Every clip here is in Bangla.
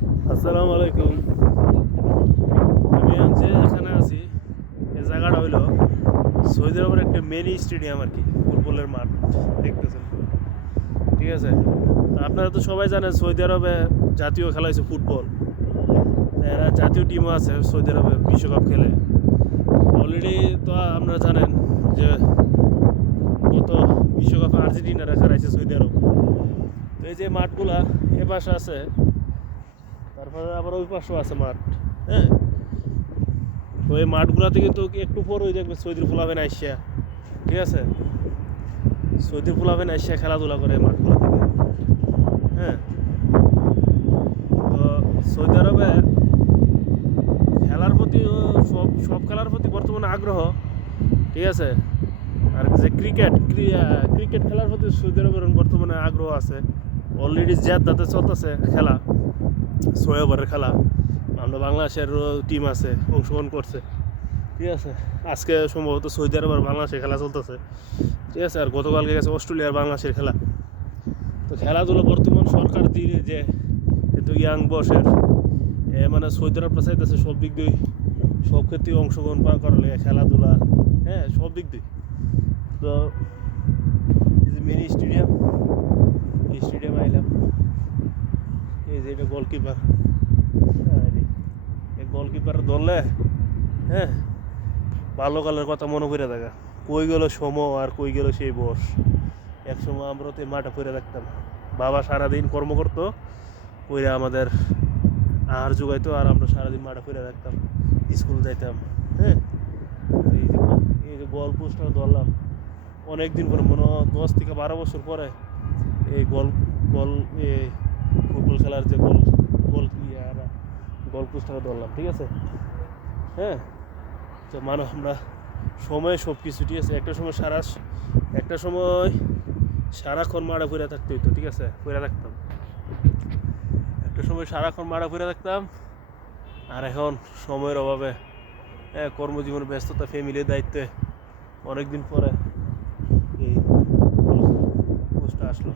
আসসালামু আলাইকুম। আমি যে এখানে আছি এই জায়গাটা হইলো সৌদি আরবের একটা মিনি স্টেডিয়াম আর কি, ফুটবলের মাঠ দেখতেছেন। ঠিক আছে, তা আপনারা তো সবাই জানেন সৌদি আরবে জাতীয় খেলা হচ্ছে ফুটবল। এরা জাতীয় টিমও আছে সৌদি আরবে বিশ্বকাপ খেলে অলরেডি। তো আপনারা জানেন যে গত বিশ্বকাপে আর্জেন্টিনারা খেলাইছে সৌদি আরব। তো এই যে মাঠগুলা এ পাশে আছে, তারপরে আবার ওই পাশেও আছে মাঠ। হ্যাঁ, তো এই মাঠগুলোতে কিন্তু একটু পর ওই দেখবে সৌদির ফুলাবেন আইসা। ঠিক আছে, সৌদির ফুলাবেন আইসা খেলাধুলা করে এই মাঠগুলো থেকে। হ্যাঁ, তো সৌদি আরবে খেলার প্রতি সব সব খেলার প্রতি বর্তমানে আগ্রহ। ঠিক আছে, আর যে ক্রিকেট খেলার প্রতি সৌদি আরবের বর্তমানে আগ্রহ আছে। অলরেডি জেদ্দাতে চলতেছে খেলা, 6 ওভারের খেলা। আমরা বাংলাদেশের টিম আছে, অংশগ্রহণ করছে। ঠিক আছে, আজকে সম্ভবত সৌদি আরব আর বাংলাদেশের খেলা চলতেছে। ঠিক আছে, আর গতকালকে গেছে অস্ট্রেলিয়া আর বাংলাদেশের খেলা। তো খেলাধুলো বর্তমান সরকার দিয়ে যে এত ইয়াং বয়সের মানে সৌদি আরবটা চাইতেছে সব দিক দিয়ে, সব ক্ষেত্রে অংশগ্রহণ করার লাগে খেলাধুলা। হ্যাঁ, সব দিক দিয়ে। তো এই যে মিনি স্টেডিয়াম, এই স্টেডিয়ামে আইলাম। এই যে এটা গোলকিপার, এই গোলকিপার ধরলে হ্যাঁ বাল্যকালের কথা মনে পড়ে থাকা। কই গেল সময় আর কই গেল সেই বয়স। একসময় আমরা তো মাঠে পড়ে থাকতাম, বাবা সারাদিন কর্ম করতো, ওইরা আমাদের আহার জোগাইতো, আর আমরা সারাদিন মাঠে পড়ে থাকতাম, স্কুল যাইতাম। হ্যাঁ, এই যে গোল পোস্টটা ধরলাম অনেক দিন পরে, মনে হয় 10 থেকে 12 বছর পরে এই গোল এই ফুটবল খেলার যে গোল গোল গোল পোস্টটা ধরলাম। ঠিক আছে, হ্যাঁ। তো মানে আমরা সময় সব কিছু, ঠিক আছে, একটা সময় সারাক্ষণ মারা পড়ে থাকতে হইতো। ঠিক আছে, পড়ে থাকতাম একটা সময়, সারাক্ষণ মারা পড়ে থাকতাম। আর এখন সময়ের অভাবে, কর্মজীবনের ব্যস্ততা, ফ্যামিলির দায়িত্বে অনেক দিন পরে এই পোস্টটা আসলো।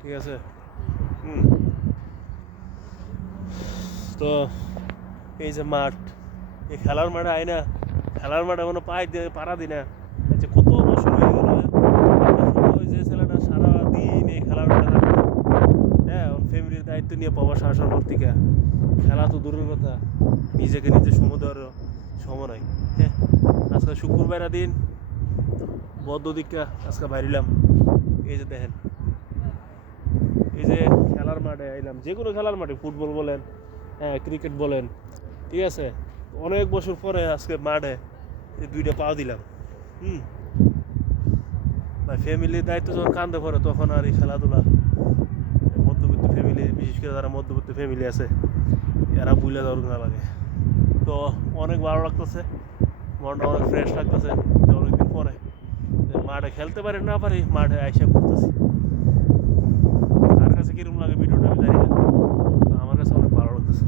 ঠিক আছে, তো এই যে মাঠ, এই খেলার মাঠে আয় না, খেলার মাঠে কোনো পাড়া দিই না। আচ্ছা, কত বছর হয়ে গেল। একটা সময় যে ছেলেটা সারাদিন এই খেলার মাঠে থাকতো, হ্যাঁ, ফ্যামিলির দায়িত্ব নিয়ে প্রবাস আসার পর থেকে খেলা তো দূরের কথা, নিজে সময় দেওয়ার সময় নাই। হ্যাঁ, আজকে শুক্রবার দিন বদ্ধ দীক্ষা, আজকে বাইরিলাম। এই যে দেখেন, এই যে খেলার মাঠে আইলাম, যে কোনো খেলার মাঠে, ফুটবল বলেন, হ্যাঁ, ক্রিকেট বলেন। ঠিক আছে, অনেক বছর পরে আজকে মাঠে এই 2টা পা দিলাম। বা ফ্যামিলির দায়িত্ব যখন কাঁধে পড়ে, তখন আর এই খেলাধুলা, মধ্যবিত্ত ফ্যামিলি, বিশেষ করে যারা মধ্যবিত্ত ফ্যামিলি আছে, এরা বুঝলে দেওয়ার না লাগে। তো অনেক ভালো লাগতেছে, মনটা অনেক ফ্রেশ লাগতেছে। অনেকদিন পরে মাঠে খেলতে পারি না পারি, মাঠে আইসা করতেছি। তার কাছে কিরকম লাগে ভিডিওটা আমি জানি না, আমার কাছে অনেক ভালো লাগতেছে।